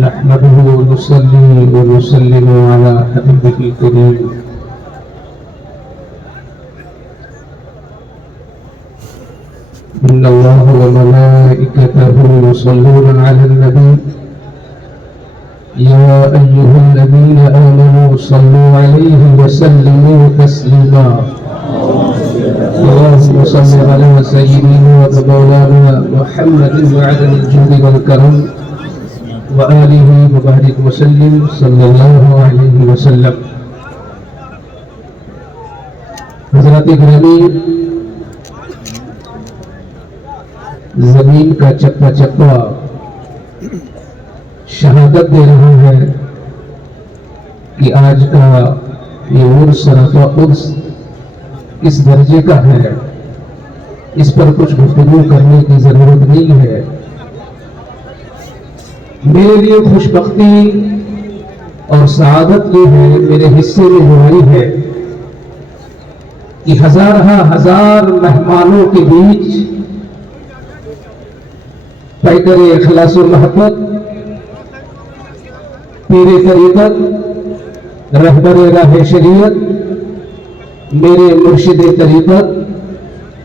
نحمده ونصلي ونسلم على حبيبه الكريم إن الله وملائكته يصلون على النبي يا أيها الذين آمنوا صلوا عليه وسلموا تسليما اللهم صل على سيدنا ومولانا محمد وعدم الجود والكرم وآله وبارك وسلم صلی اللہ علیہ وسلم. حضرات گرامی، زمین کا چپا چپا شہادت دے رہا ہے کہ آج کا یہ عرس رفع قدس کس درجے کا ہے. اس پر کچھ گفتگو کرنے کی ضرورت نہیں ہے. میرے لیے خوش بختی اور سعادت یہ ہے، میرے حصے میں ہماری ہے کہ ہزار مہمانوں کے بیچ پیکر اخلاص و محبت، پیر طریقت، رہبر راہ شریعت، میرے مرشد طریقت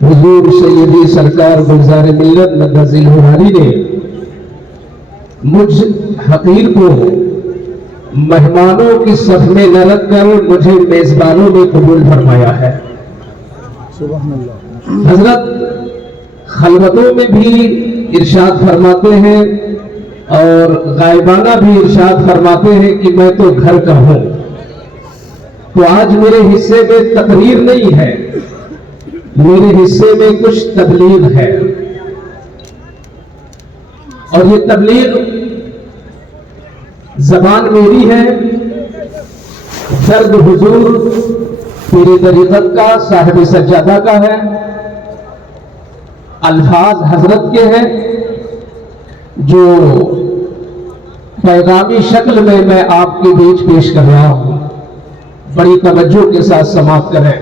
حضور سیدی سرکار گلزار ملت مدد ذیل نے مجھ حقیر کو مہمانوں کی صف میں نہ رکھ کر مجھے میزبانوں میں قبول فرمایا ہے. سبحان اللہ. حضرت خلوتوں میں بھی ارشاد فرماتے ہیں اور غائبانہ بھی ارشاد فرماتے ہیں کہ میں تو گھر کا ہوں. تو آج میرے حصے میں تقریر نہیں ہے، میرے حصے میں کچھ تبلیغ ہے. اور یہ تبلیغ زبان میری ہے، درد حضور پیر طریقت کا، صاحب سجادہ کا ہے، الفاظ حضرت کے ہیں جو پیغامی شکل میں آپ کے بیچ پیش کر رہا ہوں. بڑی توجہ کے ساتھ سماعت کریں.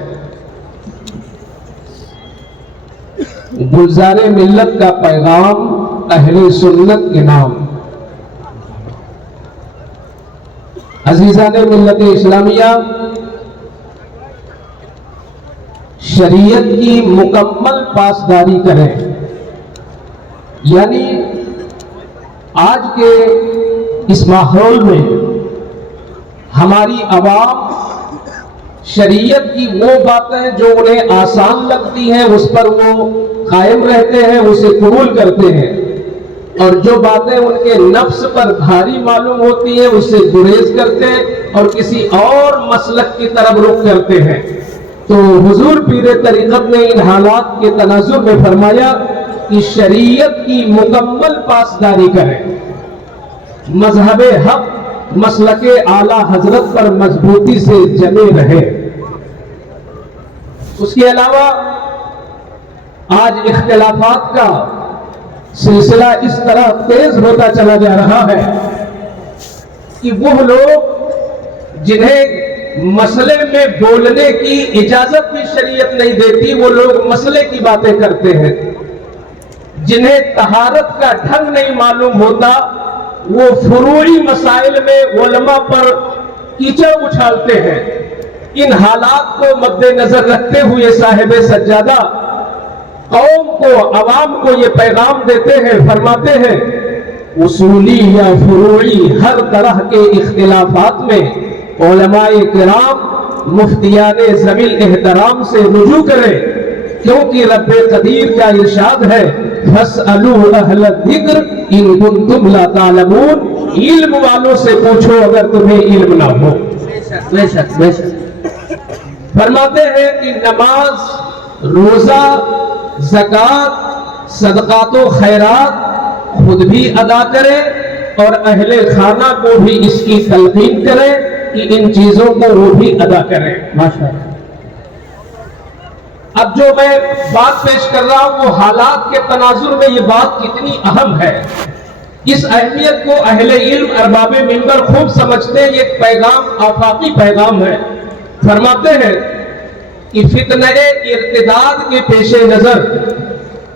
گلزار ملت کا پیغام اہل سنت کے نام. عزیزان ملت اسلامیہ، شریعت کی مکمل پاسداری کریں. یعنی آج کے اس ماحول میں ہماری عوام شریعت کی وہ باتیں جو انہیں آسان لگتی ہیں اس پر وہ قائم رہتے ہیں، اسے قبول کرتے ہیں، اور جو باتیں ان کے نفس پر بھاری معلوم ہوتی ہیں اس سے گریز کرتے ہیں اور کسی اور مسلک کی طرف رخ کرتے ہیں. تو حضور پیر طریقت نے ان حالات کے تناظر میں فرمایا کہ شریعت کی مکمل پاسداری کریں، مذہب حق مسلک اعلی حضرت پر مضبوطی سے جمے رہے. اس کے علاوہ آج اختلافات کا سلسلہ اس طرح تیز ہوتا چلا جا رہا ہے کہ وہ لوگ جنہیں مسئلے میں بولنے کی اجازت بھی شریعت نہیں دیتی، وہ لوگ مسئلے کی باتیں کرتے ہیں. جنہیں طہارت کا ڈھنگ نہیں معلوم ہوتا وہ فروعی مسائل میں علماء پر کیچڑ اچھالتے ہیں. ان حالات کو مد نظر رکھتے ہوئے صاحب سجادہ قوم کو، عوام کو یہ پیغام دیتے ہیں، فرماتے ہیں اصولی یا فروعی ہر طرح کے اختلافات میں علماء کرام مفتیان ذوی الاحترام سے رجوع کریں، کیونکہ رب قدیر کا ارشاد ہے فَاسْأَلُوا أَهْلَ الذِّكْرِ إِن كُنتُمْ لَا تَعْلَمُونَ. علم والوں سے پوچھو اگر تمہیں علم نہ ہو. بے شک فرماتے ہیں کہ نماز، روزہ، زکوٰۃ، صدقات و خیرات خود بھی ادا کرے اور اہل خانہ کو بھی اس کی تلقین کرے کہ ان چیزوں کو وہ بھی ادا کریں. ماشاءاللہ. اب جو میں بات پیش کر رہا ہوں وہ حالات کے تناظر میں یہ بات کتنی اہم ہے، اس اہمیت کو اہل علم ارباب منبر خوب سمجھتے ہیں. یہ پیغام آفاقی پیغام ہے. فرماتے ہیں کہ فتنہ ارتداد کے پیش نظر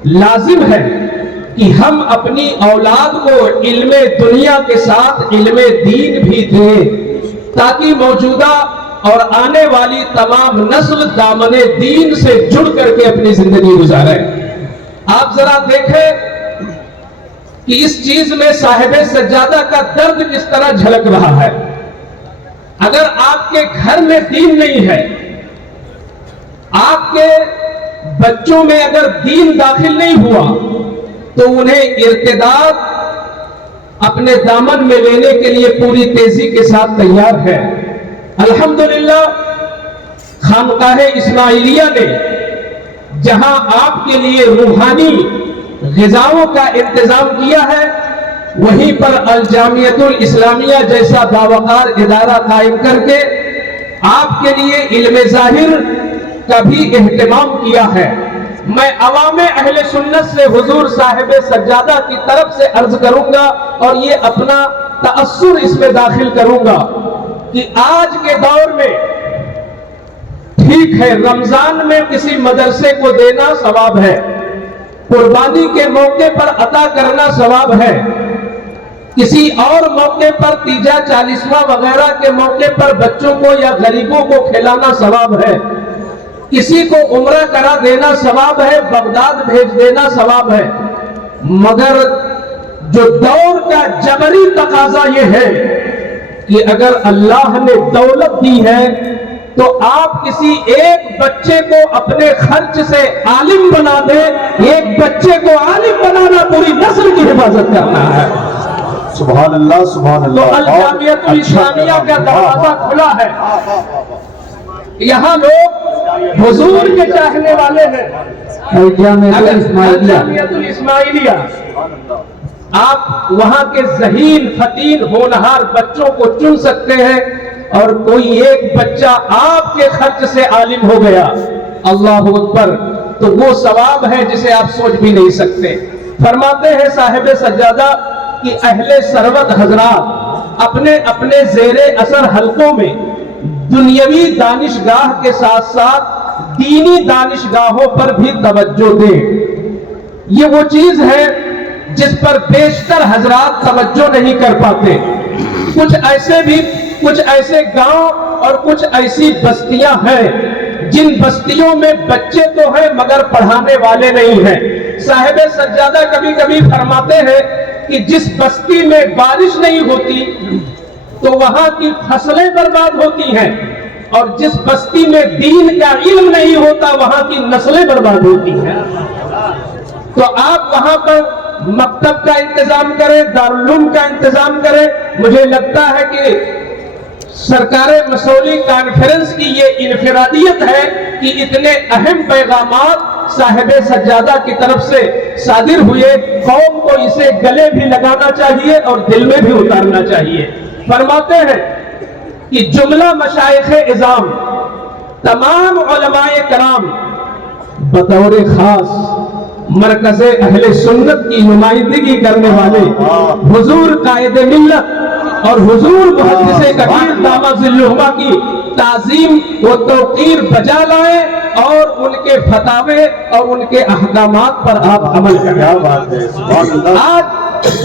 لازم ہے کہ ہم اپنی اولاد کو علم دنیا کے ساتھ علم دین بھی دیں تاکہ موجودہ اور آنے والی تمام نسل دامن دین سے جڑ کر کے اپنی زندگی گزارے۔ آپ ذرا دیکھیں کہ اس چیز میں صاحب سجادہ کا درد کس طرح جھلک رہا ہے۔ اگر آپ کے گھر میں دین نہیں ہے، آپ کے بچوں میں اگر دین داخل نہیں ہوا تو انہیں ارتداد اپنے دامن میں لینے کے لیے پوری تیزی کے ساتھ تیار ہے۔ الحمدللہ خانقاہ اسماعیلیہ نے جہاں آپ کے لیے روحانی غذاؤں کا انتظام کیا ہے، وہیں پر الجامعۃ الاسلامیہ جیسا باوقار ادارہ قائم کر کے آپ کے لیے علم ظاہر کا بھی اہتمام کیا ہے۔ میں عوام اہل سنت سے حضور صاحب سجادہ کی طرف سے عرض کروں گا اور یہ اپنا تأثر اس میں داخل کروں گا کہ آج کے دور میں ٹھیک ہے رمضان میں کسی مدرسے کو دینا ثواب ہے، قربانی کے موقع پر عطا کرنا ثواب ہے، کسی اور موقع پر تیجا چالیسواں وغیرہ کے موقع پر بچوں کو یا غریبوں کو کھلانا ثواب ہے، کسی کو عمرہ کرا دینا ثواب ہے، بغداد بھیج دینا ثواب ہے، مگر جو دور کا جبری تقاضا یہ ہے کہ اگر اللہ نے دولت دی ہے تو آپ کسی ایک بچے کو اپنے خرچ سے عالم بنا دیں۔ ایک بچے کو عالم بنانا پوری نسل کی حفاظت کرنا ہے۔ سبحان اللہ سبحان تو اللہ۔ الجامعۃ الاسلامیہ کا دروازہ کھلا ہے، یہاں لوگ حضور کے چاہنے والے ہیں۔ الجامعۃ الاسماعیلیہ آپ وہاں کے ذہین فتین ہونہار بچوں کو چن سکتے ہیں اور کوئی ایک بچہ آپ کے خرچ سے عالم ہو گیا، اللہ اکبر، تو وہ ثواب ہے جسے آپ سوچ بھی نہیں سکتے۔ فرماتے ہیں صاحب سجادہ کہ اہل ثروت حضرات اپنے اپنے زیر اثر حلقوں میں دنیاوی دانشگاہ کے ساتھ ساتھ دینی دانشگاہوں پر بھی توجہ دیں۔ یہ وہ چیز ہے جس پر بیشتر حضرات توجہ نہیں کر پاتے۔ کچھ ایسے گاؤں اور کچھ ایسی بستیاں ہیں جن بستیوں میں بچے تو ہیں مگر پڑھانے والے نہیں ہیں۔ صاحب سجادہ کبھی کبھی فرماتے ہیں کہ جس بستی میں بارش نہیں ہوتی تو وہاں کی فصلیں برباد ہوتی ہیں، اور جس بستی میں دین کا علم نہیں ہوتا وہاں کی نسلیں برباد ہوتی ہیں۔ تو آپ وہاں پر مکتب کا انتظام کریں، دارالعلوم کا انتظام کریں۔ مجھے لگتا ہے کہ سرکار مسولی کانفرنس کی یہ انفرادیت ہے کہ اتنے اہم پیغامات صاحب سجادہ کی طرف سے صادر ہوئے، قوم کو اسے گلے بھی لگانا چاہیے اور دل میں بھی اتارنا چاہیے۔ فرماتے ہیں کہ جملہ مشائخ اعظام، تمام علماء کرام، بطور خاص مرکز اہل سنت کی نمائندگی کرنے والے حضور قائد ملت اور حضور محدث کبیر دامت ذلہما کی تعظیم و توقیر بجا لائیں اور ان کے فتاوے اور ان کے احکامات پر آپ عمل کریں۔ آج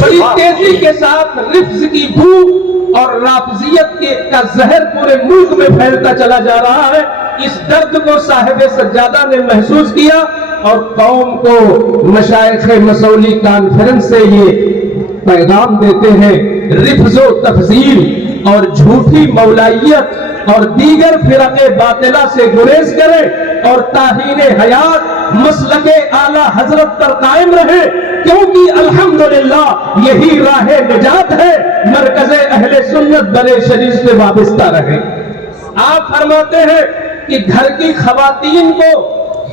بڑی تیزی کے ساتھ رفض کی بو اور رافضیت کا زہر پورے ملک میں پھیلتا چلا جا رہا ہے۔ اس درد کو صاحب سجادہ نے محسوس کیا اور قوم کو مشائخ مسولی کانفرنس سے یہ پیغام دیتے ہیں، رفض و تفضیل اور جھوٹی مولائیت اور دیگر فرق باطلہ سے گریز کریں اور تاہین حیات مسلک اعلیٰ حضرت پر قائم رہے، کیونکہ الحمدللہ یہی راہ نجات ہے۔ مرکز اہل سنت برے شریف سے وابستہ رہے۔ آپ فرماتے ہیں کہ گھر کی خواتین کو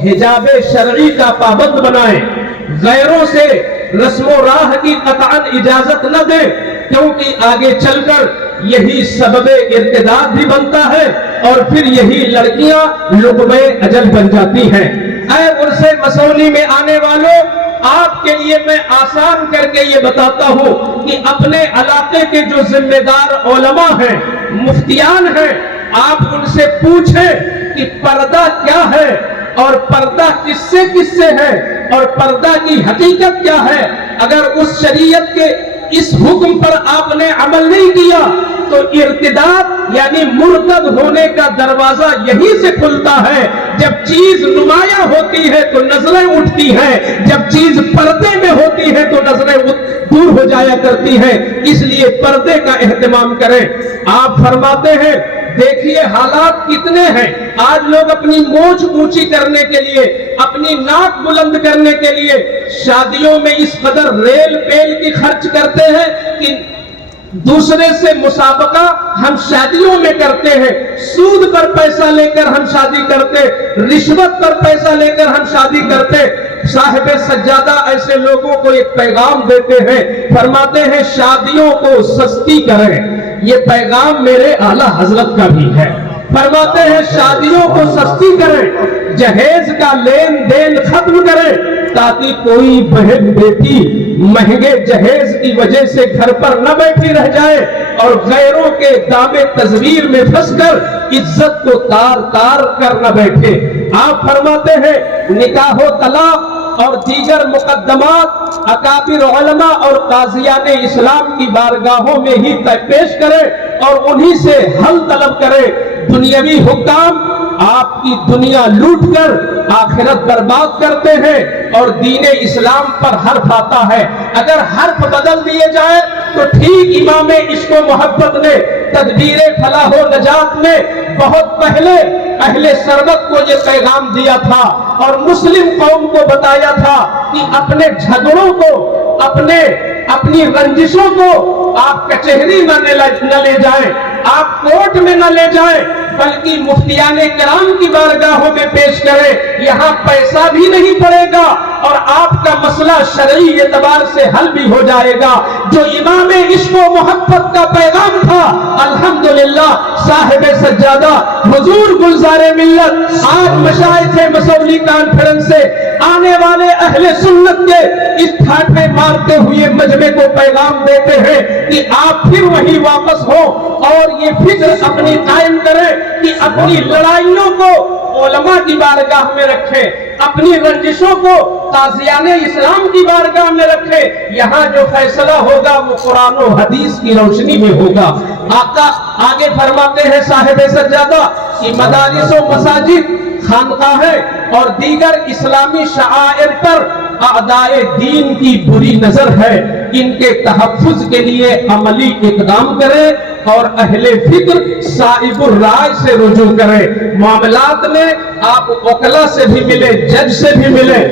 حجاب شرعی کا پابند بنائیں، غیروں سے رسم و راہ کی قطعاً اجازت نہ دیں، کیونکہ آگے چل کر یہی سبب ارتداد بھی بنتا ہے اور پھر یہی لڑکیاں لقمے اجل بن جاتی ہیں۔ اے عرص مسولی میں آنے والوں، آپ کے لیے میں آسان کر کے یہ بتاتا ہوں کہ اپنے علاقے کے جو ذمہ دار علماء ہیں، مفتیان ہیں، آپ ان سے پوچھیں کہ پردہ کیا ہے اور پردہ کس سے ہے، اور پردہ کی حقیقت کیا ہے، اگر اس شریعت کے اس حکم پر آپ نے عمل نہیں کیا تو ارتداد یعنی مرتد ہونے کا دروازہ یہیں سے کھلتا ہے۔ جب چیز نمایاں ہوتی ہے تو نظریں اٹھتی ہیں، جب چیز پردے میں ہوتی ہے تو نظریں دور ہو جایا کرتی ہیں، اس لیے پردے کا اہتمام کریں۔ آپ فرماتے ہیں دیکھیے حالات کتنے ہیں، آج لوگ اپنی مونچھ اونچی کرنے کے لیے، اپنی ناک بلند کرنے کے لیے شادیوں میں اس قدر ریل پیل کی خرچ کرتے ہیں کہ دوسرے سے مسابقہ ہم شادیوں میں کرتے ہیں، سود پر پیسہ لے کر ہم شادی کرتے، رشوت پر پیسہ لے کر ہم شادی کرتے۔ صاحب سجادہ ایسے لوگوں کو ایک پیغام دیتے ہیں، فرماتے ہیں شادیوں کو سستی کریں۔ یہ پیغام میرے اعلیٰ حضرت کا بھی ہے، فرماتے ہیں شادیوں کو سستی کریں، جہیز کا لین دین ختم کریں تاکہ کوئی بہن بیٹی مہنگے جہیز کی وجہ سے گھر پر نہ بیٹھی رہ جائے اور غیروں کے دامے تزویر میں پھنس کر عزت کو تار تار کر نہ بیٹھے۔ آپ فرماتے ہیں نکاح و طلاق اور دیگر مقدمات اکابر علماء اور قاضیان اسلام کی بارگاہوں میں ہی پیش کرے اور انہی سے حل طلب کرے۔ دنیاوی حکام آپ کی دنیا لوٹ کر آخرت برباد کرتے ہیں اور دین اسلام پر حرف آتا ہے۔ اگر حرف بدل دیے جائے تو ٹھیک امام عشق و محبت نے تدبیر فلاح و نجات میں بہت پہلے اہل سربت کو یہ پیغام دیا تھا اور مسلم قوم کو بتایا تھا کہ اپنے جھگڑوں کو، اپنی رنجشوں کو آپ کچہری نہ لے جائیں، آپ کورٹ میں نہ لے جائیں، بلکہ مفتیان کرام کی بارگاہوں میں پیش کریں۔ یہاں پیسہ بھی نہیں پڑے گا اور آپ کا مسئلہ شرعی اعتبار سے حل بھی ہو جائے گا۔ جو امام عشق و محبت کا پیغام تھا، الحمدللہ صاحب سجادہ حضور گلزار ملت آج مشائخ مسولی کانفرنس سے آنے والے اہل سنت کے اس ٹھاٹھے مارتے ہوئے مجمع کو پیغام دیتے ہیں کہ آپ پھر وہی واپس ہو اور یہ فکر اپنی قائم کریں کہ اپنی لڑائیوں کو علماء کی بارگاہ میں رکھیں، اپنی رنجشوں کو قاضیان اسلام کی بارگاہ میں رکھیں۔ یہاں جو فیصلہ ہوگا وہ قرآن و حدیث کی روشنی میں ہوگا۔ آقا آگے فرماتے ہیں صاحب سجادہ کہ مدارس و مساجد، خانقاہیں اور دیگر اسلامی شعائر پر اعدائے دین کی بری نظر ہے، ان کے تحفظ کے لیے عملی اقدام کریں اور اہل فکر صاحب الرائے سے رجوع کریں۔ معاملات میں آپ وکلا سے بھی ملے، جج سے بھی ملے،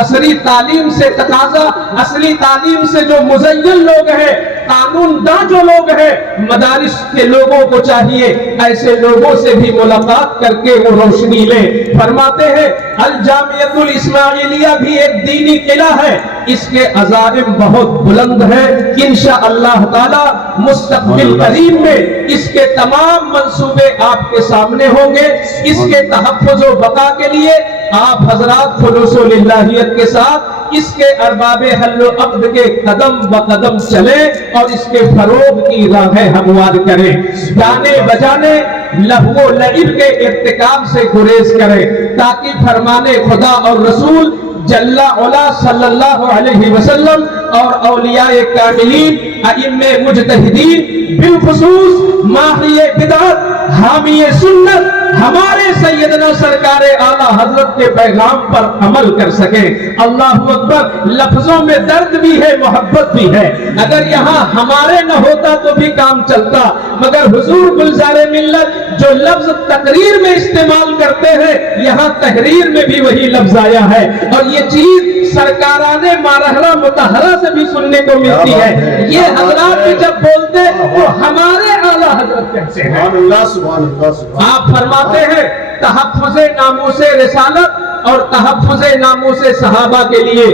عصری تعلیم سے تقاضا، عصری تعلیم سے جو مزین لوگ ہیں، قانون داں جو لوگ ہیں، مدارس کے لوگوں کو چاہیے ایسے لوگوں سے بھی ملاقات کر کے وہ روشنی لیں۔ فرماتے ہیں الجامعۃ الاسماعیلیہ بھی ایک دینی قلعہ ہے، اس کے عزائم بہت بلند ہیں، انشاءاللہ تعالی مستقبل قریب میں اس کے تمام منصوبے آپ کے سامنے ہوں گے۔ اس کے تحفظ و بقا کے لیے آپ حضرات خلوص و للہیت کے ساتھ اس کے ارباب حل و عقد کے قدم بقدم چلیں اور اس کے فروغ کی راہیں ہموار کریں، گانے بجانے لہو و لعب کے ارتکاب سے گریز کریں تاکہ فرمان خدا اور رسول جل علا صلی اللہ علیہ وسلم اور اولیاء کاملین ائمہ مجتہدین بالخصوص ماحی بدعت حامی سنت ہمارے سیدنا سرکار اعلیٰ حضرت کے پیغام پر عمل کر سکیں۔ اللہ اکبر۔ لفظوں میں درد بھی ہے، محبت بھی ہے، اگر یہاں ہمارے نہ ہوتا تو بھی کام چلتا، مگر حضور گلزار ملت جو لفظ تقریر میں استعمال کرتے ہیں یہاں تحریر میں بھی وہی لفظ آیا ہے اور یہ چیز سرکاران مارحلہ متحرہ سے بھی سننے کو ملتی ہے۔ یہ حضرات بھی جب بولتے تو ہمارے اعلیٰ حضرت کہتے ہیں۔ سبحان اللہ سبحان اللہ سبحان اللہ۔ آپ فرماتے ہیں تحفظ ناموس رسالت اور تحفظ ناموس صحابہ کے لیے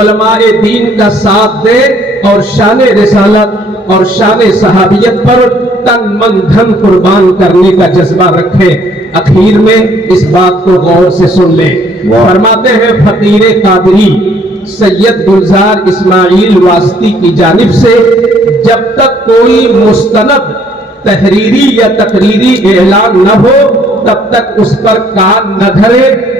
علماء دین کا ساتھ دے اور شان رسالت اور شان صحابیت پر تن من دھن قربان کرنے کا جذبہ رکھے۔ اخیر میں اس بات کو غور سے سن لیں۔ فرماتے ہیں فقیر قادری سید گلزار اسماعیل واسطی کی جانب سے جب تک کوئی مستند تحریری یا تقریری اعلان نہ ہو تب تک اس پر کان نہ دھرے